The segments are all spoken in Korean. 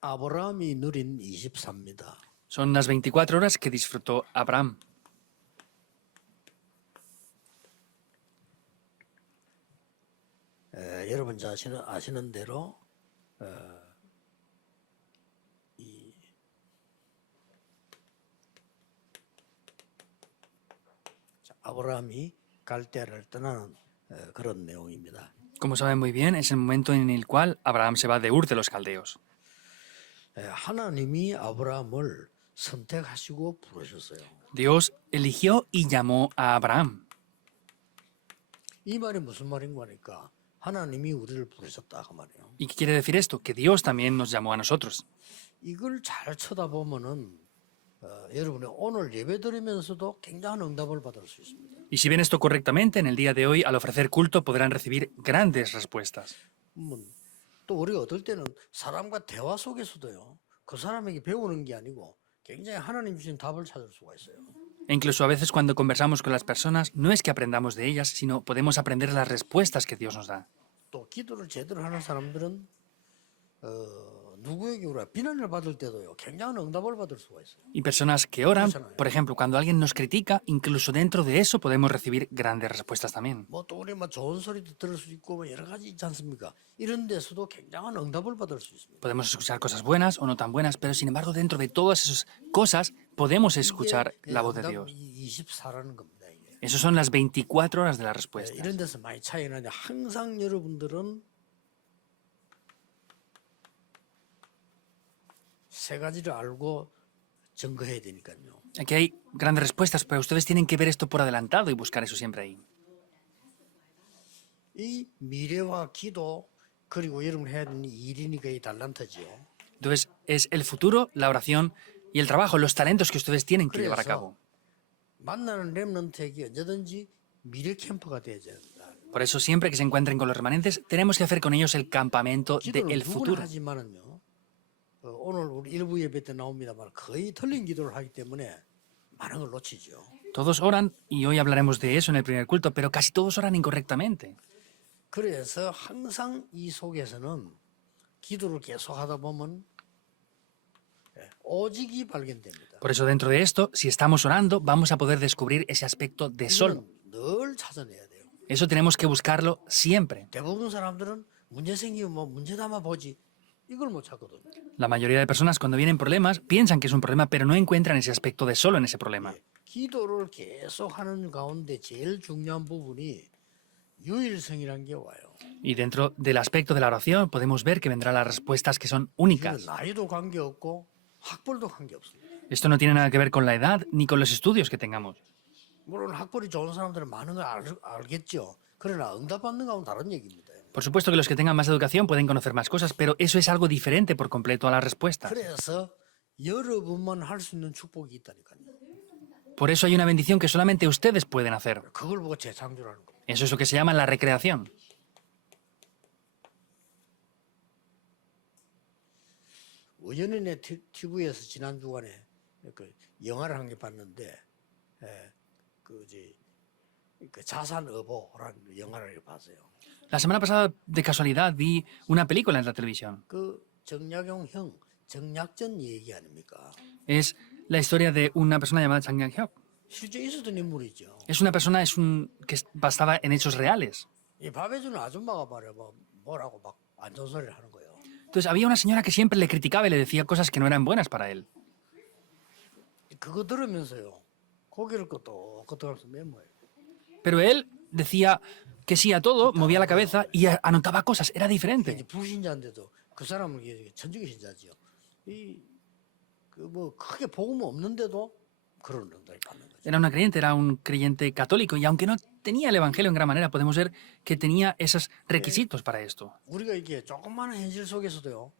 아브라함이 누린 24입니다. Son las 24 horas que disfrutó Abraham. 여러분 아시는 대로 아브라함이 갈대아를 떠나는 그런 내용입니다. Como saben muy bien, es el momento en el cual Abraham se va de Ur de los Caldeos. 하나님이 아브라함을 선택하시고 부르셨어요. Dios eligió y llamó a Abraham. 이 말이 무슨 말인가 하니까 하나님이 우리를 부르셨다 그 말이에요. ¿Y qué quiere decir esto? Que Dios también nos llamó a nosotros. 이걸 잘 쳐다보면은 여러분이 오늘 예배드리면서도 굉장한 응답을 받을 수 있습니다. Y si ven esto correctamente, en el día de hoy, al ofrecer culto, podrán recibir grandes respuestas. 또 우리가 어떨 때는 사람과 대화 속에서도요. 그 사람에게 배우는 게 아니고 굉장히 하나님 주신 답을 찾을 수가 있어요. E incluso a veces cuando conversamos con las personas, no es que aprendamos de ellas, sino podemos aprender las respuestas que Dios nos da. 또 기도를 제대로 하는 사람들은 누구에게 우리가 비난을 받을 때도요. 굉장한 응답을 받을 수가 있어요. Y personas que oran, por ejemplo, cuando alguien nos critica, incluso dentro de eso podemos recibir grandes respuestas también. 또 우리 좋은 소리도 들을 수 있고 여러 가지 있지 않습니까? 이런 데서도 굉장한 응답을 받을 수 있습니다. Podemos escuchar cosas buenas o no tan buenas, pero sin embargo dentro de todas esas cosas podemos escuchar la voz de Dios. 24라는 겁니다. 이게. Esas son las 24 horas de la respuesta. 이런 데서 많이 차이가 나는데 항상 여러분들은 세 가지를 알고 증거해야 되니까요. Aquí hay grandes respuestas, pero ustedes tienen que ver esto por adelantado y buscar eso siempre ahí. 이 미래와 기도 그리고 여러분 해야 되는 일이니까 이 달란트지요. Entonces es el futuro, la oración y el trabajo, los talentos que ustedes tienen que llevar a cabo. 만나는 렘넌트에게 언제든지 미래 캠프가 돼야 된다. Por eso siempre que se encuentren con los remanentes, tenemos que hacer con ellos el campamento 기도를 del 누구나 futuro. 하지만은요. 오늘 우리 일부 예배 때 나옵니다만 거의 틀린 기도를 하기 때문에 많은 걸 놓치죠. Todos oran, y hoy hablaremos de eso en el primer culto, pero casi todos oran incorrectamente. 그래서 항상 이 속에서는 기도를 계속하다 보면 오직이 발견됩니다. Por eso dentro de esto, si estamos orando, vamos a poder descubrir ese aspecto de sol. 이거는 늘 찾아내야 돼요. Eso tenemos que buscarlo siempre. 대부분 사람들은 문제 생기면 문제 담아 보지 이걸 못 찾거든요. La mayoría de personas cuando vienen problemas piensan que es un problema, pero no encuentran ese aspecto de solo en ese problema. 기도를 계속하는 가운데 제일 중요한 부분이 유일성이라는 게 와요. Y dentro del aspecto de la oración podemos ver que vendrán las respuestas que son 이건 únicas. 나이도 관계없고 학벌도 관계없습니다. Esto no tiene nada que ver con la edad ni con los estudios que tengamos. 물론 학벌이 좋은 사람들은 많은 걸 알겠죠. 그러나 응답받는 거하고는 다른 얘기입니다. Por supuesto que los que tengan más educación pueden conocer más cosas, pero eso es algo diferente por completo a las respuestas. 그래서 여러분만 할 수 있는 축복이 있다니까요. Por eso hay una bendición que solamente ustedes pueden hacer. 그걸 보고 재창조라는 겁니다. Eso es lo que se llama la recreación. 우연히 TV에서 지난 주간에 그 영화를 한 개 봤는데 그 자산어보라는 영화를 봤어요. La semana pasada, de casualidad, vi una película en la televisión. 그 정약용 형 정약전 얘기 아닙니까? Es la historia de una persona llamada Chang Yang-hyuk. 실제 있었던 인물이죠. Es una persona que basada en hechos reales. 이 밥해 주는 아줌마가 말이야 뭐라고 막 안 좋은 소리를 하는 거예요. Entonces había una señora que siempre le criticaba y le decía cosas que no eran buenas para él. 그거 들으면서요. 고개를 끄덕끄덕하면서 메모해요. Pero él decía que sí a todo, movía la cabeza y anotaba cosas. Era diferente. 이제 불신자인데도 그 사람은 천주교 신자지요. 뭐 크게 복음 없는데도 그런 응답을 받는 거죠. Era una creyente, era un creyente católico y aunque no tenía el evangelio en gran manera, podemos ver que tenía esos requisitos para esto. 우리가 이게 조그마한 현실 속에서도요.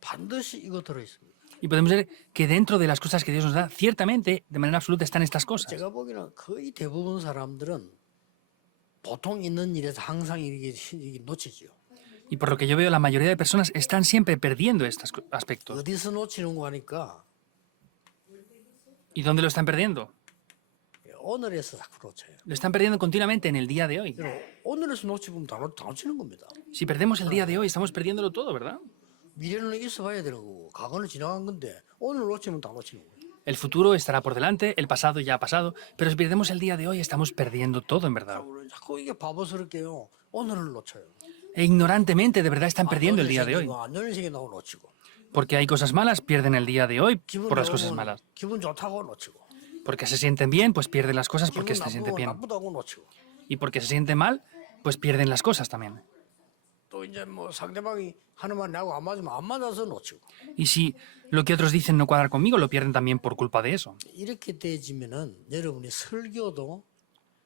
반드시 이거 들어 있습니다. Y podemos ver que dentro de las cosas que Dios nos da, ciertamente, de manera absoluta, están estas cosas. 제가 보기에는 거의 대부분 사람들은 보통 있는 일에서 항상 이게 놓치지요. Y por lo que yo veo, la mayoría de personas están siempre perdiendo estos aspectos. 어디서 놓치는 거 하니까 ¿Y dónde lo están perdiendo? 오늘에서 자꾸 놓쳐요. Lo están perdiendo continuamente en el día de hoy. 오늘에서 놓치면 다 놓치는 겁니다. Si perdemos el día de hoy, estamos perdiéndolo todo, ¿verdad? 미래는 있어봐야 되는 거고 과거는 지나간 건데 오늘 놓치면 다 놓치는 거예요. El futuro estará por delante, el pasado ya ha pasado, pero si perdemos el día de hoy estamos perdiendo todo en verdad. 우리는 자꾸 이게 바보스럽게요. 오늘을 놓쳐요. E ignorantemente de verdad están perdiendo el día de hoy. 안 좋은 생긴다고 놓치고 Porque hay cosas malas, pierden el día de hoy 기분 por las cosas 좋으면 malas. 기분 좋다고 놓치고 Porque se sienten bien, pues pierden las cosas porque 기분 se sienten 나쁘면 bien. 나쁘다고 놓치고 Y porque se sienten mal, pues pierden las cosas también. 또 이제 뭐 상대방이 하는 말 나하고 안 맞으면 안 맞아서 놓치고 Y si lo que otros dicen no cuadra conmigo, lo pierden también por culpa de eso. 이렇게 되지면은 여러분이 설교도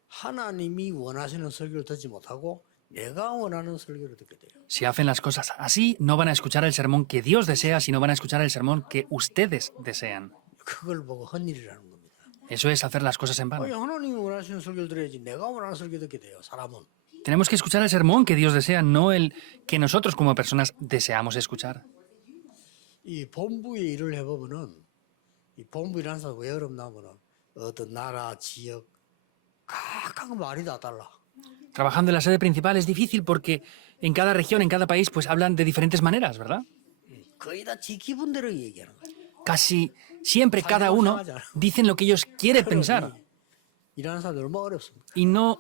하나님이 원하시는 설교를 듣지 못하고 내가 원하는 설교를 듣게 돼요. Si hacen las cosas así, no van a escuchar el sermón que Dios desea, sino van a escuchar el sermón que ustedes desean. 그걸 보고 헛일이라는 겁니다. Eso es hacer las cosas en vano. 하나님이 원하시는 설교를 들어야지 내가 원하는 설교 듣게 돼요. 사람은. Tenemos que escuchar el sermón que Dios desea, no el que nosotros como personas deseamos escuchar. 이 본부의 일을 해보면은 이 본부 일하는 사람 왜 어렵나 하면은 어떤 나라 지역 각각 말이 다 달라. Trabajando en la sede principal es difícil porque en cada región, en cada país, pues hablan de diferentes maneras, ¿verdad? 거의 다 지 기분대로 얘기하는 거야. Casi siempre cada uno dicen lo que ellos quieren pensar 일하는 사람들 얼마나 어렵습니까? y no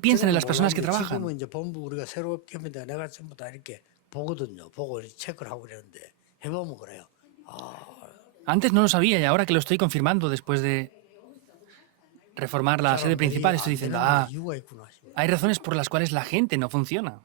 piensan en las personas que trabajan. 지금은 이제 본부 우리가 새롭게 했는데 내가 전부 다 이렇게 보거든요. 보고 체크를 하고 그러는데 해보면 그래요. Antes no lo sabía y ahora que lo estoy confirmando después de reformar la sede principal, estoy diciendo, 이유가 있구나. hay razones por las cuales la gente no funciona.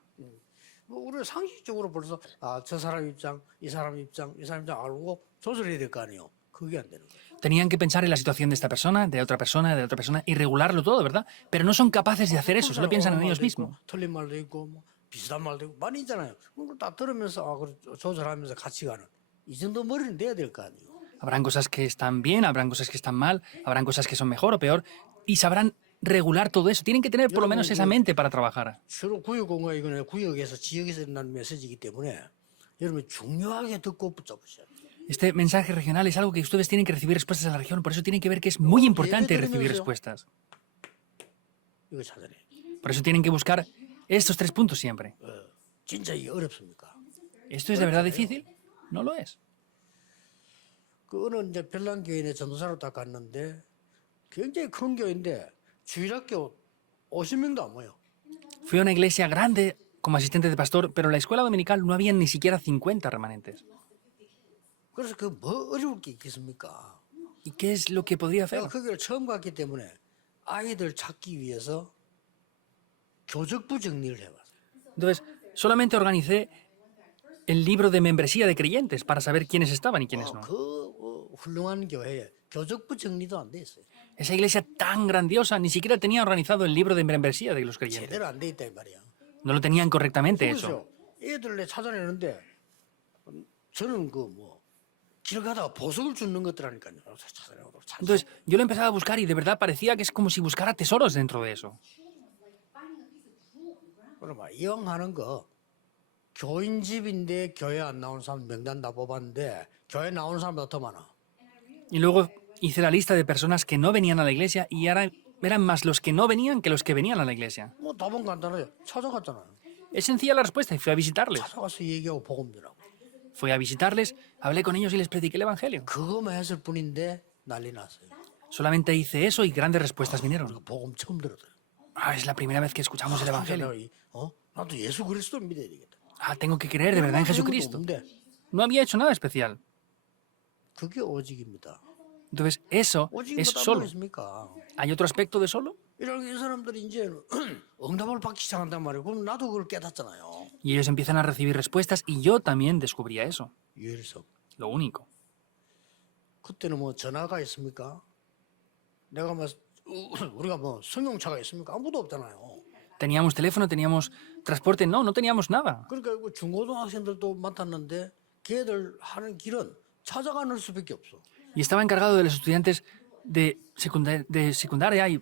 뭐 우리가 상식적으로 벌써 저 사람 입장, 이 사람 입장, 이 사람 입장 알고 조절해야 될 거 아니에요. 그게 안 되는 거예요. Tenían que pensar en la situación de esta persona, de otra persona, de otra persona y regularlo todo, ¿verdad? Pero no son capaces de hacer eso, solo piensan en ellos mismos. 틀린 말도 있고 뭐 비슷한 말도 있고 많이 있잖아요. 그걸 다 들으면서 그래, 조절하면서 같이 가는 이 정도 머리는 돼야 될 거 아니에요. Habrán cosas que están bien, habrán cosas que están mal, habrán cosas que son mejor o peor y sabrán regular todo eso. Tienen que tener por lo menos esa mente para trabajar. 주로 구역공과 이거는 구역에서 지역에서 난 메시지이기 때문에 여러분 중요하게 듣고 붙잡으셔야 돼요. Este mensaje regional es algo que ustedes tienen que recibir respuestas en la región, por eso tienen que ver que es muy importante recibir respuestas. 이거 찾아내. Por eso tienen que buscar estos 3 puntos siempre. 진짜 이게 어렵습니까? ¿Esto es de verdad difícil? No lo es. 그 어느 이제 별난교인에 전도사로 딱 갔는데 굉장히 큰 교회인데 주일학교 50명도 안 모여. Fui a una iglesia grande como asistente de pastor, pero en la escuela dominical no habían ni siquiera 50 remanentes. 그래서 그 뭐 어려울 게 있겠습니까? ¿Y qué es lo que podría hacer? 내가 거기를 처음 갔기 때문에 아이들 찾기 위해서 교적부 정리를 해봤어요. Entonces, solamente organicé el libro de membresía de creyentes para saber quiénes estaban y quiénes no. 그 훌륭한 교회에 교적부 정리도 안 돼 있어요. Esa iglesia tan grandiosa ni siquiera tenía organizado el libro de membresía de los creyentes. 제대로 안 돼 있다 이 말이야. No lo tenían correctamente hecho. 그래서 애들 내 찾아내는데 저는 그 뭐 길 가다가 보석을 줍는 것들하니까요. 찾아내고 Entonces, yo lo empezaba a buscar y de verdad parecía que es como si buscara tesoros dentro de eso. 그럼 이왕 하는 거 교인 집인데 교회 안 나오는 사람 명단 다 뽑았는데 교회 나오는 사람보다 더 많아. Y luego hice la lista de personas que no venían a la iglesia y ahora eran más los que no venían que los que venían a la iglesia. 뭐 답은 간단해요. 찾아갔잖아요. Es sencilla la respuesta y fui a visitarles. 찾아가서 얘기하고 복음 전하고. Fui a visitarles, hablé con ellos y les prediqué el evangelio. 그거만 했을 뿐인데 난리 났어요. Solamente hice eso y grandes respuestas vinieron. 우리가 복음 처음 들었어요. Es la primera vez que escuchamos el evangelio. 나도 예수 그리스도 믿어야 되겠다. Tengo que creer de verdad en Jesucristo. No había hecho nada especial. 그게 오직입니다. Entonces, eso es 오직보다 solo. 뭐 있습니까? ¿Hay otro aspecto de solo? 이런 이 사람들이 이제 응답을 받기 시작한단 말이에요. 그럼 나도 그걸 깨닫잖아요. Y ellos empiezan a recibir respuestas y yo también descubría eso. 유일석. Lo único. 그때는 뭐 전화가 있습니까? 내가 뭐 우리가 뭐 승용차가 있습니까? 아무도 없잖아요. ¿Teníamos teléfono? ¿Teníamos transporte? No, no teníamos nada. 그러니까 그 중고등학생들도 맡았는데 걔들 하는 길은 찾아가는 수밖에 없어. Y estaba encargado de los estudiantes de secundaria y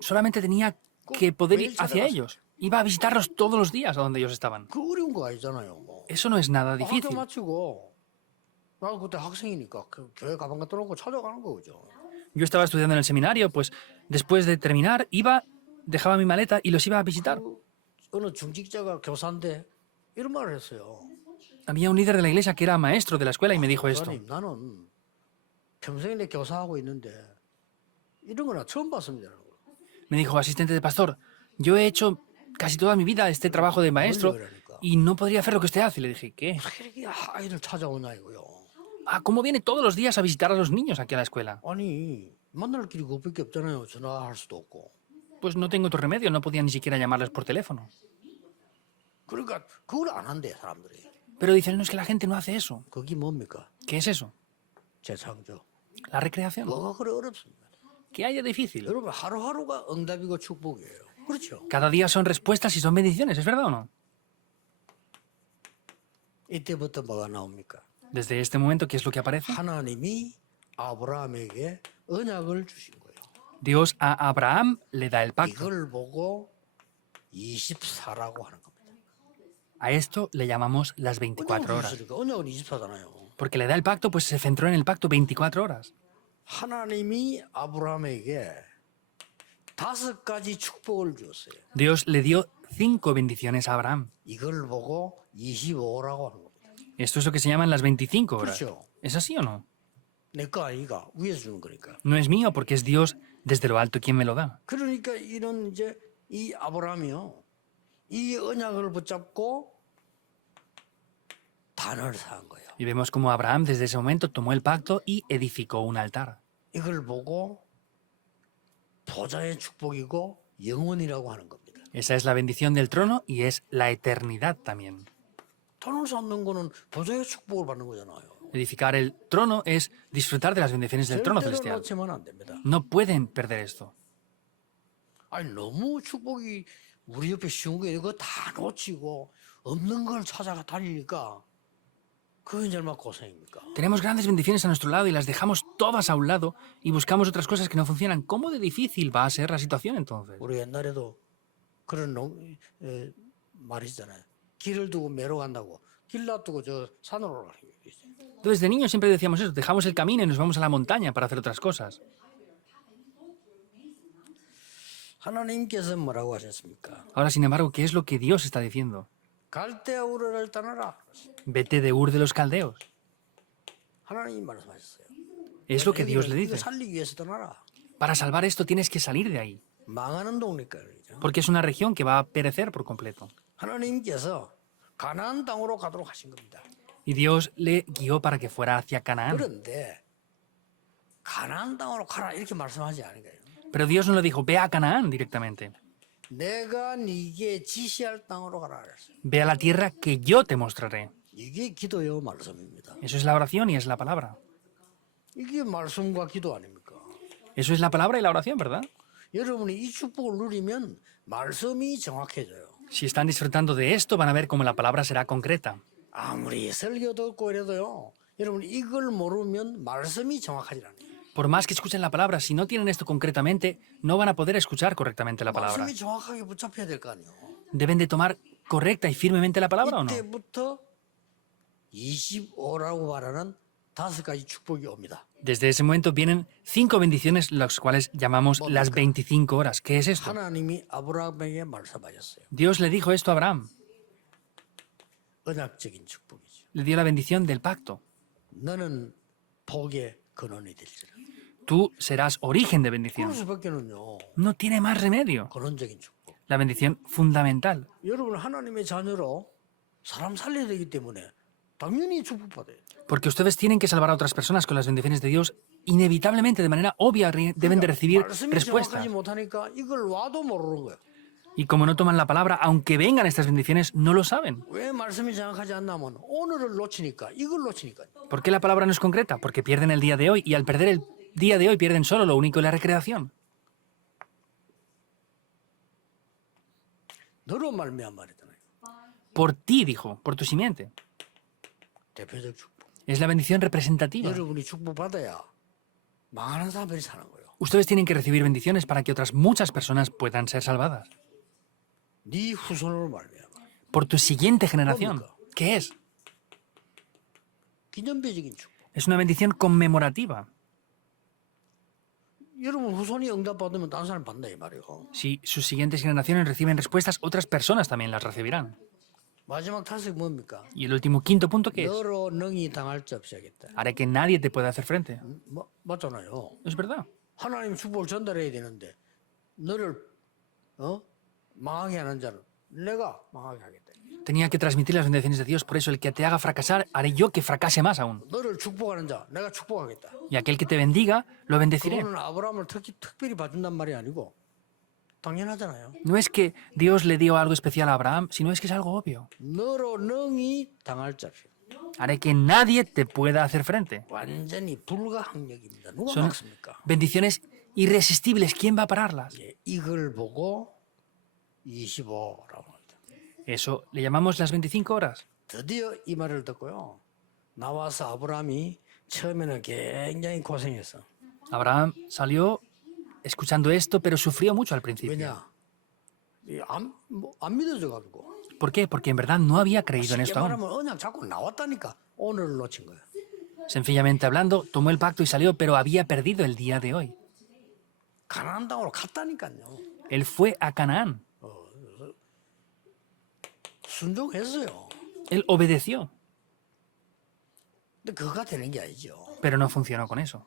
solamente tenía que poder ir hacia ellos. Iba a visitarlos todos los días a donde ellos estaban. 그 어려운 거 아니잖아요. 뭐. Eso no es nada 학교 difícil. 마치고 나도 그때 학생이니까 그 교회 가방 갖다 놓고 찾아가는 거죠. Yo estaba estudiando en el seminario, pues después de terminar iba, dejaba mi maleta y los iba a visitar. 어느 중직자가 교사인데 이런 말을 했어요. Había un líder de la iglesia que era maestro de la escuela y me dijo esto. 목사님, 나는 평생 내 교사하고 있는데 이런 거나 처음 봤습니다. Me dijo, asistente de pastor, yo he hecho casi toda mi vida este trabajo de maestro y no podría hacer lo que usted hace. Le dije, ¿qué? 어떻게 이렇게 아이들 찾아오냐 이거요. Ah, ¿cómo viene todos los días a visitar a los niños aquí a la escuela? 아니 만날 길이 그밖에 없잖아요. 전화할 수도 없고. Pues no tengo otro remedio, no podía ni siquiera llamarles por teléfono. 그러니까 그걸 안 한대 사람들이. Pero dicen, no, es que la gente no hace eso. 그게 뭡니까? ¿Qué es eso? 재창조. La recreación. 뭐가 그래 어렵습니까? ¿Qué hay de difícil? 여러분 하루하루가 응답이고 축복이에요. 그렇죠? Cada día son respuestas y son bendiciones, ¿es verdad o no? 이때부터 뭐가 나옵니까? Desde este momento, ¿qué es lo que aparece? 하나님이 아브라함에게 언약을 주신 거예요. Dios a Abraham le da el pacto. 이걸 보고 24라고 하는 겁니다. A esto le llamamos las 24 horas. 주시니까 언약은 24잖아요. Porque le da el pacto, pues se centró en el pacto 24 horas. 하나님이 아브라함에게 5가지 축복을 주었어요. Dios le dio 5 bendiciones a Abraham. 이걸 보고 25라고 하는 겁니다. Esto es lo que se llaman las 25 horas. 그렇죠? ¿Es así o no? 내 거 아니가 위에서 주는 거니까. No es mío porque es Dios desde lo alto quien me lo da. 그러니까 이런 이제 이 아브라함이요. 이 언약을 붙잡고 단을 쌓은 거예요. Y vemos cómo Abraham desde ese momento tomó el pacto y edificó un altar. 이걸 보고 보좌의 축복이고 영원이라고 하는 겁니다. Esa es la bendición del trono y es la eternidad también. 단을 쌓는 거는 보좌의 축복을 받는 거잖아요. Edificar el trono es disfrutar de las bendiciones del trono 절대로 celestial. 놓치면 안 됩니다. No pueden perder esto. 아니 너무 축복이 우리 옆에 쉬운 거 이거 다 놓치고 없는 걸 찾아가 다니니까 그게 이제 얼마나 고생입니까? Tenemos grandes bendiciones a nuestro lado y las dejamos todas a un lado y buscamos otras cosas que no funcionan. ¿Cómo de difícil va a ser la situación entonces? 우리 옛날에도 그런 말이 있잖아요. 길을 두고 매로 간다고. 길 놔두고 저 산으로 올라가는 게 있어요. Entonces de niños siempre decíamos eso, dejamos el camino y nos vamos a la montaña para hacer otras cosas. 하나님께서 뭐라고 하셨습니까? Ahora, sin embargo, ¿qué es lo que Dios está diciendo? 갈대아 우르를 떠나라. Vete de Ur de los Caldeos. 하나님이 말씀하셨어요. Es lo que Dios le 이거 dice. 살리기 위해서 떠나라. Para salvar esto tienes que salir de ahí, 망하는 동네니까 그러죠. porque es una región que va a perecer por completo. 하나님께서 가나안 땅으로 가도록 하신 겁니다. Y Dios le guió para que fuera hacia Canaán. 그런데 가나안 땅으로 가라 이렇게 말씀하지 않은 거예요. Pero Dios no le dijo, ve a Canaán directamente. 내가 네게 지시할 땅으로 가라 그랬어요. Ve a la tierra que yo te mostraré. 이게 기도요 말씀입니다. Eso es la oración y es la palabra. 이게 말씀과 기도 아닙니까? Eso es la palabra y la oración, ¿verdad? 여러분이 이 축복을 누리면 말씀이 정확해져요. Si están disfrutando de esto, van a ver cómo la palabra será concreta. 아무리 설교 듣고 이래도요. 여러분 이걸 모르면 말씀이 정확하지 않아요. Por más que escuchen la palabra, si no tienen esto concretamente, no van a poder escuchar correctamente la palabra. 말씀이 정확하게 붙잡혀야 될 거 아니에요. ¿Deben de tomar correcta y firmemente la palabra o no? 이때부터 25라고 말하는 5가지 축복이 옵니다. Desde ese momento vienen 5 bendiciones, las cuales llamamos las 25 horas. ¿Qué es esto? 하나님이 아브라함에게 말씀하셨어요. Dios le dijo esto a Abraham. 언약적인 축복이죠. Le dio la bendición del pacto. 너는 복의 근원이 될지라. Tú serás origen de 그럴 bendición. 수밖에는요. No tiene más remedio. 근원적인 축복. La bendición fundamental. 여러분 하나님의 자녀로 사람 살려야 되기 때문에 당연히 축복받아요. Porque ustedes tienen que salvar a otras personas con las bendiciones de Dios. Inevitablemente, de manera obvia, deben de recibir 말씀이 respuestas. 정확하지 못하니까 이걸 와도 모르는 거예요. Y como no toman la palabra, aunque vengan estas bendiciones, no lo saben. 왜 말씀이 정확하지 않나면 오늘을 놓치니까 이걸 놓치니까. ¿Por qué la palabra no es concreta? Porque pierden el día de hoy y al perder el día de hoy pierden solo lo único, la recreación. 너로 말미암아 말이잖아요. Por ti, dijo, por tu simiente. 대표적 축복. Es la bendición representativa. 여러분이 축복받아야 망하는 사람들이 사는 거예요. Ustedes tienen que recibir bendiciones para que otras muchas personas puedan ser salvadas. 네 후손으로 말미암아. Por tu siguiente generación. ¿Qué es? 기념비적인 축복. Es una bendición conmemorativa. 여러분 후손이 응답받으면 다른 사람 받는다 이 말이에요. Si sus siguientes generaciones reciben respuestas, otras personas también las recibirán. 마지막 타석이 뭡니까? Y el último quinto punto, ¿qué es? 너로 능히 당할 자 없이 하겠다. Haré que nadie te pueda hacer frente. 맞잖아요. Es verdad. 하나님 축복을 전달해야 되는데 너를 망하게 하는 자는 내가 망하게 하겠다. Tenía que transmitir las bendiciones de Dios, por eso el que te haga fracasar, haré yo que fracase más aún. 너를 축복하는 자 내가 축복하겠다. Y aquel que te bendiga, lo bendeciré. 그거는 아브라함을 특별히 봐준단 말이 아니고 당연하잖아요. No es que Dios le dio algo especial a Abraham, sino es que es algo obvio. 너로 능히 당할 자 없이. Haré que nadie te pueda hacer frente. 완전히 불가항력입니다. 누가 Son 막습니까? bendiciones irresistibles. ¿Quién va a pararlas? 예, 이걸 보고 25라고 합니다. Eso le llamamos las 25 horas. 드디어 이 말을 듣고요. 나와서 아브라함이 처음에는 굉장히 고생했어. Abraham salió escuchando esto, pero sufrió mucho al principio. 왜냐? 안 믿어져가지고. ¿Por qué? Porque en verdad no había creído en 쉽게 esto aún. 말하면 언약 자꾸 나왔다니까 오늘을 놓친 거야. Sencillamente hablando, tomó el pacto y salió, pero había perdido el día de hoy. 가나안 땅으로 갔다니까요. Él fue a Canaán. 순종했어요. Él obedeció, 근데 그거가 되는 게 아니죠. pero no funcionó con eso.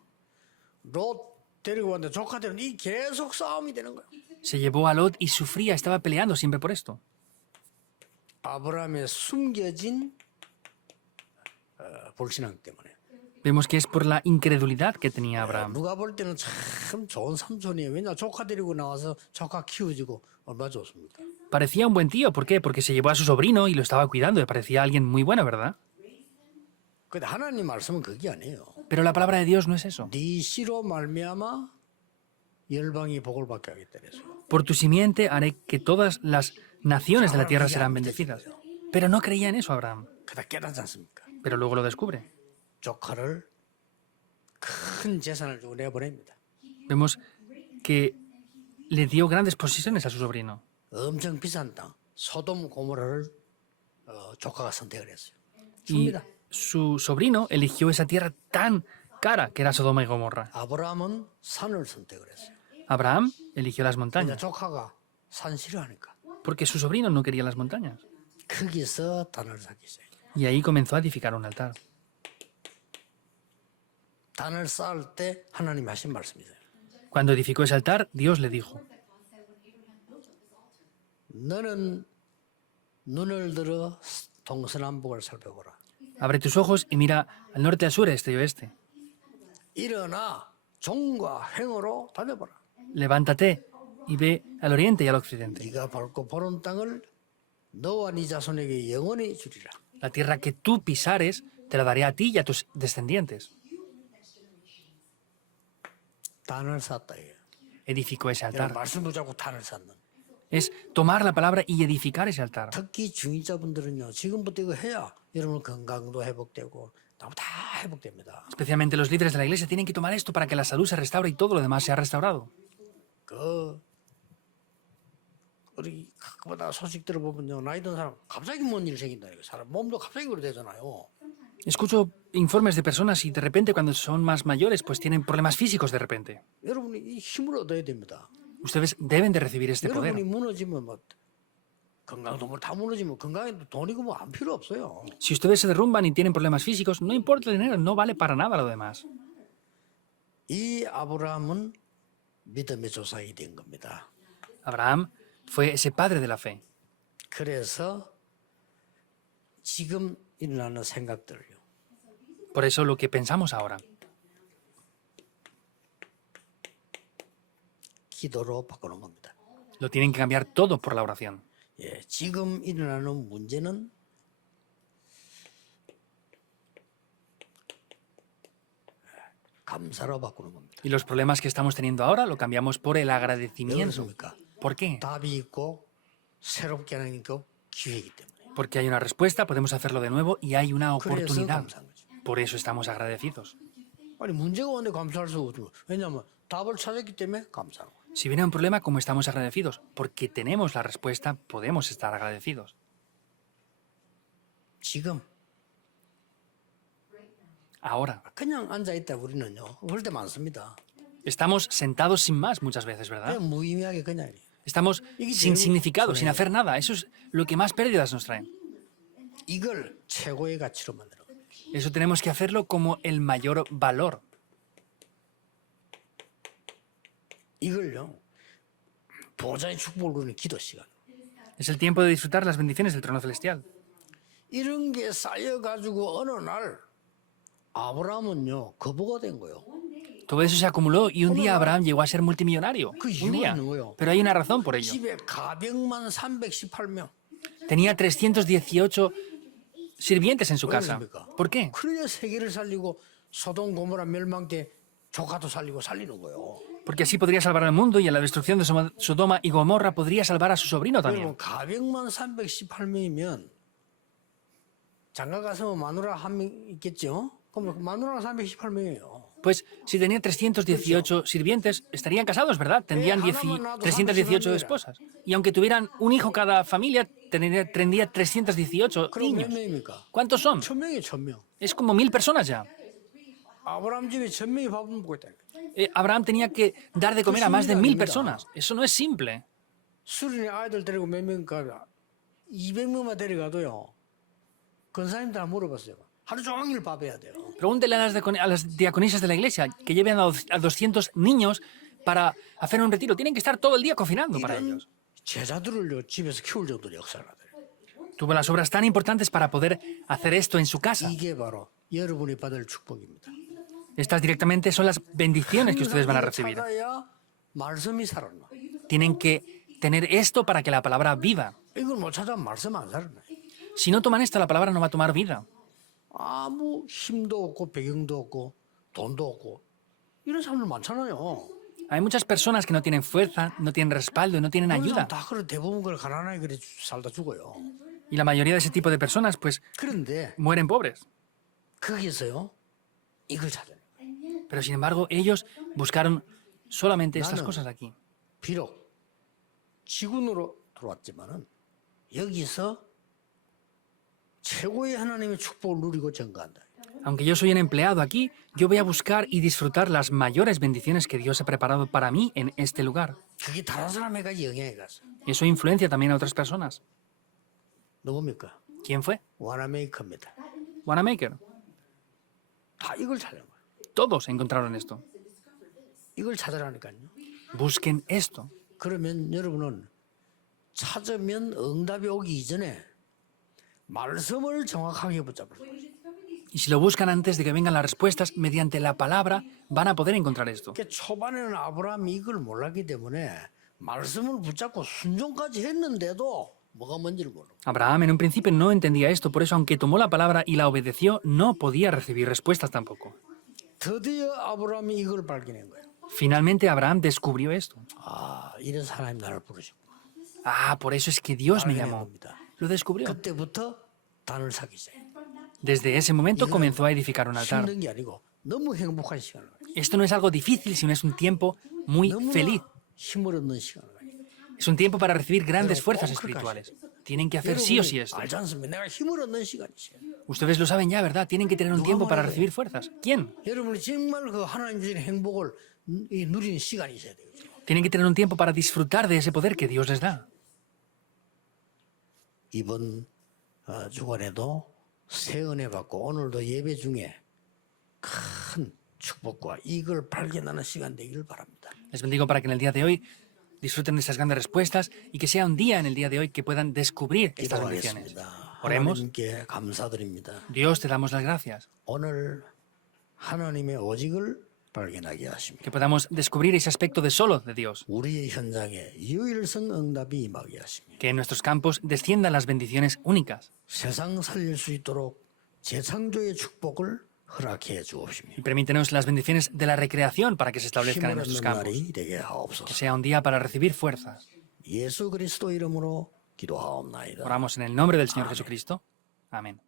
롯 데리고 왔는데 조카들은 이 계속 싸움이 되는 거야. Se llevó a Lot y sufría, estaba peleando siempre por esto. 아브라함의 숨겨진 불신앙 때문에. Vemos que es por la incredulidad que tenía Abraham. 누가 볼 때는 참 좋은 삼촌이에요. 왜냐 조카 데리고 나와서 조카 키워주고 얼마나 좋습니까? Parecía un buen tío, ¿por qué? Porque se llevó a su sobrino y lo estaba cuidando, y parecía alguien muy bueno, ¿verdad? 근데 하나님 말씀은 그게 아니에요. Pero la palabra de Dios no es eso. 네 씨로 말미암아 열방이 복을 받게 하겠다 그래서. Por tu simiente haré que todas las naciones de la tierra serán bendecidas. Pero no creía en eso Abraham. 그다 깨닫지 않습니까? Pero luego lo descubre. 조카를 큰 재산을 주고 내보냅니다. Vemos que le dio grandes posesiones a su sobrino. 엄청 비싼 땅 소돔 고모라를 조카가 선택을 했어요. Y 줍니다. su sobrino eligió esa tierra tan cara que era Sodoma y Gomorra. 아브라함은 산을 선택을 했어요. Abraham eligió las 왜냐 montañas, 조카가 산 싫어하니까. porque su sobrino no quería las montañas. 거기서 단을 쌓기 시작해요. Y ahí comenzó a edificar un altar. 단을 쌓을 때 하나님이 하신 말씀이세요. Cuando edificó ese altar, Dios le dijo, 너는 눈을 들어 동서남북을 살펴보라. abre tus ojos y mira al norte, al sur, este y oeste. 일어나 종과 행으로 다녀보라. Levántate y ve al oriente y al occidente. 네가 밟고 보는 땅을 너와 네 자손에게 영원히 주리라. La tierra que tú pisares, te la daré a ti y a tus descendientes. 단을 쌓다 이게. Edificó ese 이런 altar. 말씀 붙잡고 단을 쌓는. Es tomar la palabra y edificar ese altar. 특히 중위자분들은요. 지금부터 이거 해야 여러분 건강도 회복되고 다 회복됩니다. Especialmente los líderes de la iglesia tienen que tomar esto para que la salud se restaure y todo lo demás sea restaurado. 그 우리 그보다 소식 들어보면요. 나이 든 사람 갑자기 뭔 일 생긴다 이거. 사람 몸도 갑자기 그래 되잖아요. Escucho informes de personas y de repente cuando son más mayores pues tienen problemas físicos de repente. 여러분이 이 힘을 얻어야 됩니다. Ustedes deben de recibir este 여러분이 poder. 무너지면 뭐 건강도 뭐 다 무너지면 건강에도 돈이고 뭐 안 필요 없어요. Si ustedes se derrumban y tienen problemas físicos, no importa el dinero, no vale para nada lo demás. 이 아브라함은 믿음의 조상이 된 겁니다. Abraham fue ese padre de la fe. 그래서 지금 일어나는 생각들을요. Por eso lo que pensamos ahora, 기도로 바꾸는 겁니다. lo tienen que cambiar todo por la oración. 예, 지금 일어나는 문제는 감사로 바꾸는 겁니다. Y los problemas que estamos teniendo ahora lo cambiamos por el 왜 agradecimiento. 그렇습니까? ¿Por qué? 답이 있고 새롭게 하는 거 기회이기 때문에. Porque hay una respuesta, podemos hacerlo de nuevo y hay una 그래서 oportunidad. 감사한 거죠. Por eso estamos agradecidos. 아니 문제가 오는데 감사할 수 없죠. 왜냐하면 답을 찾았기 때문에 감사하는 거예요. Si viene un problema, ¿cómo estamos agradecidos? Porque tenemos la respuesta, podemos estar agradecidos. 지금 Ahora, 그냥 앉아있다 우리는요. 그럴 때 많습니다. estamos sentados sin más muchas veces, ¿verdad? 그냥 무의미하게 그냥. Estamos sin significado, sin hacer nada. Eso es lo que más pérdidas nos traen. 이걸 최고의 가치로 만드는 거예요. Eso tenemos que hacerlo como el mayor valor. 이걸요. 보좌의 축복을 누리는 기도 시간. Es el tiempo de disfrutar las bendiciones del trono celestial. 이런 게 쌓여가지고 어느 날 아브라함은요 거부가 된 거예요. Todo eso se acumuló y un día Abraham llegó a ser multimillonario. 그 Un 이유가 día. 있는 거예요. Pero hay una razón por ello. 집에 가병만 318명. Tenía 318 sirvientes en su casa. 그렇습니까? ¿Por qué? 그래야 세계를 살리고 소돔 고모라 멸망 때 조카도 살리고 살리는 거예요. Porque así podría salvar al mundo y a la destrucción de Sodoma y Gomorra podría salvar a su sobrino también. 여러분 가병만 318명이면 장가 가서 마누라 한 명 있겠죠? 그럼 마누라가 318명이에요. Pues si tenía 318 sirvientes, estarían casados, ¿verdad? Tendrían 318 esposas. Y aunque tuvieran un hijo cada familia, tendría 318 그럼 몇 niños. 명입니까? ¿Cuántos son? 1000명이에요, 1000명. Es como 1000 personas ya. 아브라함 집에 1000명이 밥을 먹고 있다. Abraham tenía que dar de comer a más de 1000 personas. Eso no es simple. 수련의 아이들 데리고 몇 명일까? 200명만 데려가도요. 권사님들 물어봤어요. 하루 종일 밥 해야 돼요. Pregúntele a las diaconisas de la iglesia que lleven a 200 niños para hacer un retiro. Tienen que estar todo el día cocinando para 이런 ellos. 제자들을요 집에서 키울 정도로 역사를 하더래요. Tuvo las obras tan importantes para poder hacer esto en su casa. 이게 바로 여러분이 받을 축복입니다. Estas directamente son las bendiciones que ustedes van a recibir. 찾아야 말씀이 살아나. Tienen que tener esto para que la palabra viva. 이걸 못 찾아면 말씀 안 살아나. Si no toman esto, la palabra no va a tomar vida. 아무 힘도 없고 배경도 없고 돈도 없고 이런 사람들 많잖아요. Hay muchas personas que no tienen fuerza, no tienen respaldo y no tienen 그런 ayuda. 사람 다 그런 대부분 걸 가난하게 그래 살다 죽어요. Y la mayoría de ese tipo de personas, pues, 그런데 mueren pobres. 거기서요 이걸 찾아요. Pero sin embargo, ellos buscaron solamente estas 나는 cosas aquí. 비록 지군으로 들어왔지만은 여기서 최고의 하나님의 축복을 누리고 증거한다. Aunque yo soy un empleado aquí, yo voy a buscar y disfrutar las mayores bendiciones que Dios ha preparado para mí en este lugar. 그게 다른 사람에게 영향이 갔어. Y eso influencia también a otras personas. 누굽니까? ¿Quién fue? 와나메이커입니다. Wanamaker. 다 이걸 찾는 거예요. Todos encontraron esto. 이걸 찾으라니까요. Busquen esto. 그러면 여러분은 찾으면 응답이 오기 이전에 말씀을 정확하게 붙잡을 거예요. Y si lo buscan antes de que vengan las respuestas, mediante la palabra, van a poder encontrar esto. 그러니까 초반에는 아브라함이 이걸 몰랐기 때문에 말씀을 붙잡고 순종까지 했는데도 뭐가 뭔지를 모르고 Abraham en un principio no entendía esto, por eso aunque tomó la palabra y la obedeció, no podía recibir respuestas tampoco. 드디어 아브라함이 이걸 발견한 거예요. Finalmente Abraham descubrió esto. 아, 이런 사람이 나를 부르셨구나. Ah, por eso es que Dios me 발견한 llamó. 겁니다. Lo descubrió. 그때부터 단을 사기 시작해요. Desde ese momento comenzó a edificar un altar. 힘든 게 아니고 너무 행복한 시간을 가요. Esto no es algo difícil, sino es un tiempo muy feliz. 너무나 힘을 얻는 시간을 가요. Es un tiempo para recibir grandes fuerzas espirituales. Tienen que hacer sí o sí esto. 알지 않습니까? 내가 힘을 얻는 시간이세요. Ustedes lo saben ya, ¿verdad? Tienen que tener un tiempo para recibir fuerzas. ¿Quién? 여러분이 정말 그 하나님 주신 행복을 누리는 시간이 있어야 돼요. Tienen que tener un tiempo para disfrutar de ese poder que Dios les da. 이번 주간에도 새 은혜 받고 오늘도 예배 중에 큰 축복과 이걸 발견하는 시간 되기를 바랍니다. Les bendigo para que en el día de hoy disfruten de estas grandes respuestas y que sea un día en el día de hoy que puedan descubrir estas bendiciones. 기도하겠습니다. Oremos. 하나님께 감사드립니다. Dios, te damos las gracias. 오늘 하나님의 오직을 발견하게 하십니다. Que podamos descubrir ese aspecto de solo de Dios. 우리의 현장에 유일성 응답이 임하게 하십니다. Que en nuestros campos desciendan las bendiciones únicas. 세상 살릴 수 있도록 재창조의 축복을 허락해 주옵시며 Y permítenos las bendiciones de la recreación para que se establezcan en 힘을 nuestros 얻는 campos. 날이 되게 Que 하옵소서. sea un día para recibir fuerzas. 예수 그리스도 이름으로 기도하옵나이다. Oramos en el nombre del Señor Jesucristo. Amén.